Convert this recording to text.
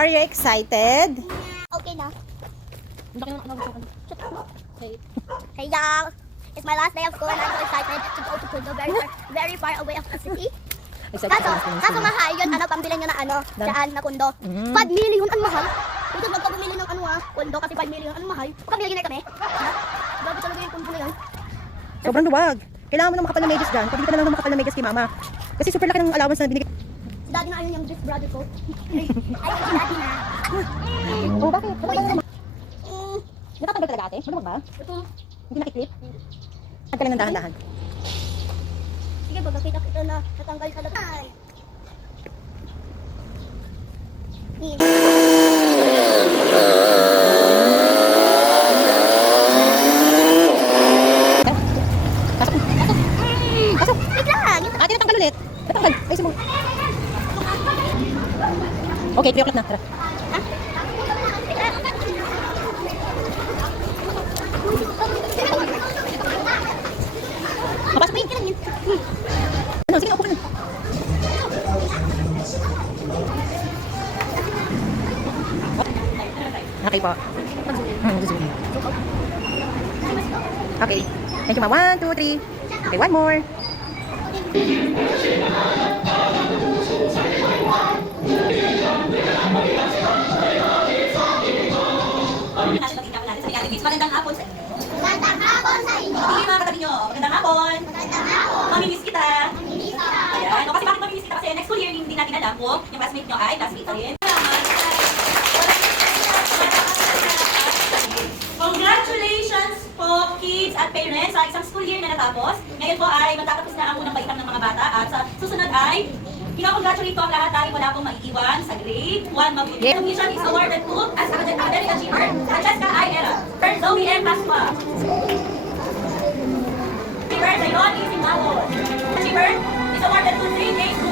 Are you excited? Okay na. Hey y'all! It's my last day of school and I'm so excited to go to Kundo, very far away of the city. Kaso mahal yun, pambili nyo na dyan na kundo. 5 million, ang mahal. Ito magpabumili ng kundo kasi 5 million, ang mahal. Pagpabili na kami. Bago talaga yung kundo na yun. Sobrang luwag. Kailangan mo ng makapal na medyas dyan. Pag di ka na lang ng makapal na medyas kay mama. Kasi super laki ng allowance na binigay. Si daddy na ayun yung big brother ko. Ay, si daddy na. Oh, bakit? Nakatanggal talaga ate? Maluwag ba? Hindi nakiklip? Tanggal ka lang ng dahan-dahan. Sige, baga kita na natanggal talaga. Pasok! Wait lang! Ate, natanggal ulit. Natanggal. Ay, sumong. Okay, 3 o'clock na. Tara. Mapasok mo yun. Ano, sige, upo ka na. Okay po. Okay. Thank you, ma. 1, 2, 3. Okay, one more. Magandang hapon sa inyo. Magandang hapon sa inyo! Hindi mga katabi nyo. Magandang hapon. Magandang hapon! Mamimiss kita. Mamimiss ka! Ayan. O, kasi bakit mamimiss kita? Kasi next school year, hindi natin alam kung yung classmate nyo ay classmate pa rin. Congratulations po kids at parents sa isang school year na natapos. Ngayon po ay magtatapos na ang unang baitang ng mga bata at sa susunod ay congratulate ko ang lahat dahil wala akong maiiwan sa grade 1 mabuti. The mission is awarded to as academic achiever, Francesca I. Era, First Zoe M. Pasqua. Achiever, Zayon E. Singawo. Achiever is awarded to 3 days to